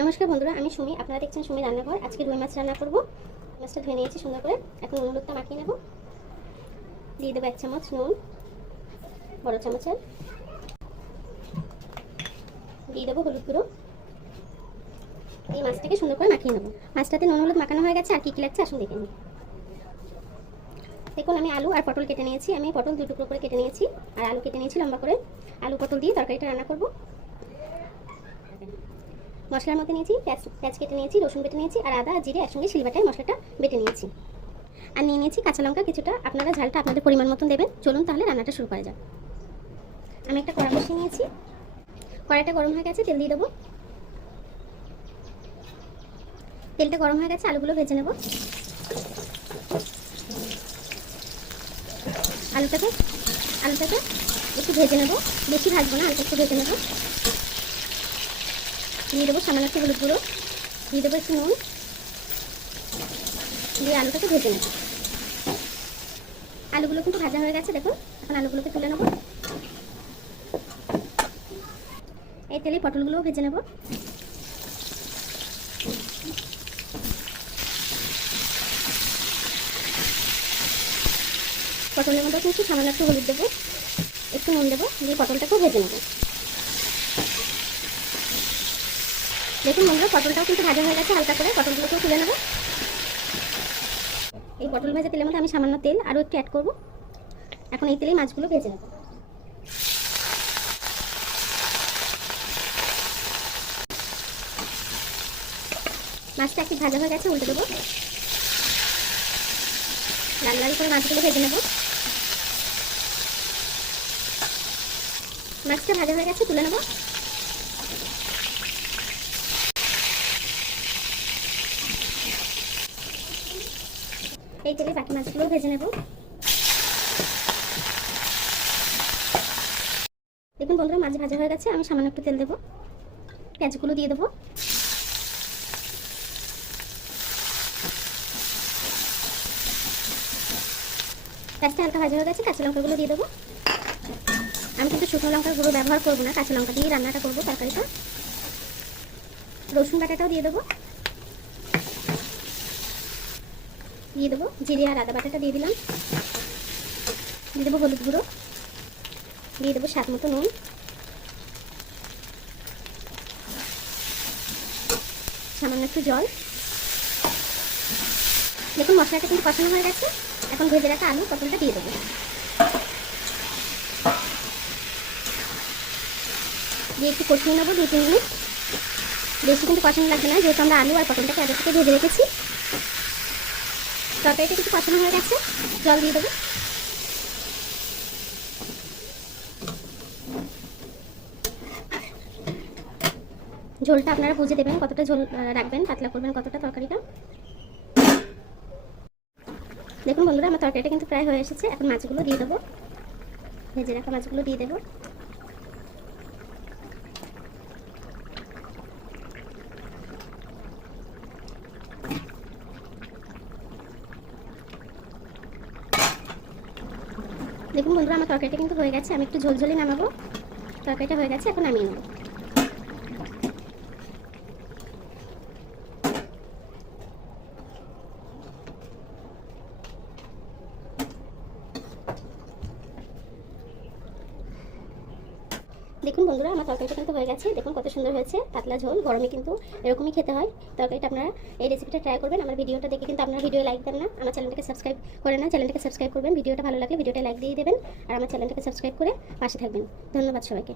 নমস্কার বন্ধুরা, আমি সুমি। আপনারা দেখছেন সুমি রান্নাঘর। আজকে রুই মাছ রান্না করব। মাছটা ধুয়ে নিয়েছি সুন্দর করে। এখন নুন হলুদটা মাখিয়ে নেব। দিয়ে দেবো 1 চামচ নুন, বড় চামচের। দিয়ে দেবো হলুদ গুঁড়ো। এই মাছটাকে সুন্দর করে মাখিয়ে নেব। মাছটাতে নুন হলুদ মাখানো হয়ে গেছে। আর কী কী লাগছে আসুন দেখে নিই। দেখুন, আমি আলু আর পটল কেটে নিয়েছি। আমি পটল 2 টুকরো করে কেটে নিয়েছি আর আলু কেটে নিয়েছি লম্বা করে। আলু পটল দিয়ে তরকারিটা রান্না করব। মশলার মধ্যে নিয়েছি পেঁয়াজ কেটে নিয়েছি, রসুন বেটে নিয়েছি আর আদা আর জিরে একসঙ্গে শিলবাটায় মশলাটা বেটে নিয়েছি। আর নিয়ে নিয়েছি কাঁচা লঙ্কা কিছুটা। আপনারা ঝালটা আপনাদের পরিমাণ মতন দেবেন। চলুন তাহলে রান্নাটা শুরু করা যাক। আমি একটা কড়া বসিয়ে নিয়েছি। কড়াইটা গরম হয়ে গেছে, তেল দিয়ে দেবো। তেলটা গরম হয়ে গেছে, আলুগুলো ভেজে নেব। আলুটাকে একটু ভেজে নেব, বেশি ভাজবো না, আলুটা একটু ভেজে নেব। দিয়ে দেবো সামান্য একটু হলুদ গুঁড়ো, দিয়ে দেবো একটু নুন, দিয়ে আলুটাকে ভেজে নেব। আলুগুলো কিন্তু ভাজা হয়ে গেছে, দেখুন। এখন আলুগুলোকে তুলে নেব। এই তেলে পটলগুলোও ভেজে নেব। পটলের মধ্যে কিন্তু সামান্য একটু হলুদ দেবো, একটু নুন দেবো, দিয়ে পটলটাকেও ভেজে নেব। দেখুন বন্ধুরা, পটলটাও কিন্তু ভাজা হয়ে গেছে। হালকা করে পটলগুলোকেও তুলে নেব। এই পটল ভাজা তেলের মধ্যে আমি সামান্য তেল আরও একটু অ্যাড করব। এখন এই তেলেই মাছগুলো ভেজে নেব। মাছটা একটু ভাজা হয়ে গেছে, উল্টে দেবো। লাল লাল করে মাছগুলো ভেজে নেব। মাছটা ভাজা হয়ে গেছে, তুলে নেব। এই তেলে বাকি মাছগুলো ভেজে নেব। দেখুন বন্ধুরা, মাছ ভাজা হয়ে গেছে। আমি সামান্য একটু তেল দেবো, পেঁয়াজগুলো দিয়ে দেবো। পেঁয়াজটা হালকা ভাজা হয়ে গেছে, কাঁচা লঙ্কাগুলো দিয়ে দেবো। আমি কিন্তু শুকনো লঙ্কার গুঁড়ো ব্যবহার করবো না, কাঁচা লঙ্কা দিয়ে রান্নাটা করবো তরকারিটা। রসুন বাটাটাও দিয়ে দেবো। দিয়ে দেবো জিরে আর আদা বাটাটা দিয়ে দিলাম। দিয়ে দেবো হলুদ গুঁড়ো, দিয়ে দেবো স্বাদ মতো নুন, সামান্য একটু জল। দেখুন মশলাটা কিন্তু কষানো হয়ে গেছে। এখন ভেজে রাখা আলু পটলটা দিয়ে দেবো। দিয়ে একটু কষিয়ে নেবো 2-3 মিনিট। বেশি কিন্তু কষানো লাগবে না, যেহেতু আমরা আলু আর পটলটাকে আগে থেকে ভেজে রেখেছি। তরকারিটা কিন্তু কষানো হয়ে গেছে। জল দিয়ে দেবো। ঝোলটা আপনারা বুঝে দেবেন, কতটা ঝোল রাখবেন, পাতলা করবেন কতটা তরকারিটা। দেখুন বন্ধুরা, আমার তরকারিটা কিন্তু প্রায় হয়ে এসেছে। এখন মাছগুলো দিয়ে দেবো। ভেজে রাখা মাছগুলো দিয়ে দেবো। দেখুন বন্ধুরা, আমার তরকারিটা কিন্তু হয়ে গেছে। আমি একটু ঝোলঝোলি নামাবো। তরকারিটা হয়ে গেছে, এখন নামিয়ে নেব। দেখুন বন্ধুরা, আমার তরকারিটা কিন্তু হয়ে গেছে। দেখুন কত সুন্দর হয়েছে, পাতলা ঝোল। গরমে কিন্তু এরকমই খেতে হয় তরকারিটা। আপনারা এই রেসিপিটা ট্রাই করবেন। আমার ভিডিওটা দেখে কিন্তু আপনারা ভিডিও লাইক দেন না, আমার চ্যানেলটাকে সাবস্ক্রাইব করেন না। চ্যানেলটাকে সাবস্ক্রাইব করবেন। ভিডিওটা ভালো লাগলে ভিডিওটা লাইক দিয়ে দেবেন আর আমার চ্যানেলটাকে সাবস্ক্রাইব করে পাশে থাকবেন। ধন্যবাদ সবাইকে।